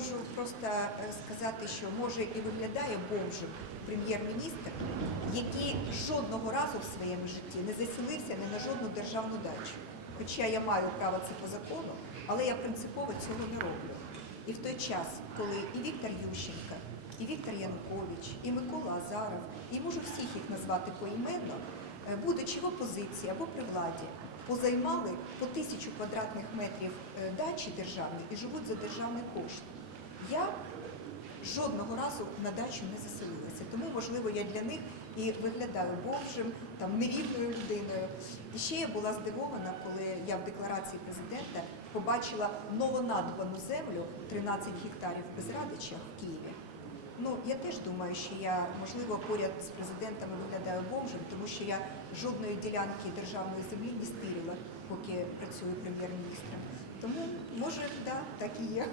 можу просто е, сказати, що може і виглядає бомжем прем'єр-міністр, який жодного разу в своєму житті не заселився ні на жодну державну дачу. Хоча я маю право це по закону, але я принципово цього не роблю. І в той час, коли і Віктор Ющенко, і Віктор Янукович, і Микола Азаров, і можу всіх їх назвати поіменно, е, будучи в опозиції або при владі, позаймали по тисячу квадратних метрів е, дачі державні і живуть за державний кошт. Я жодного разу на дачу не заселилася, тому можливо я для них і виглядаю бомжем, там невірною людиною. І ще я була здивована, коли я в декларації президента побачила новонадбану землю 13 гектарів без Радича в Києві. Ну, я теж думаю, що я, можливо, поряд з президентом виглядаю бомжем, тому що я жодної ділянки державної землі не стирила, поки працюю прем'єр-міністром. Тому, може, да, так і є.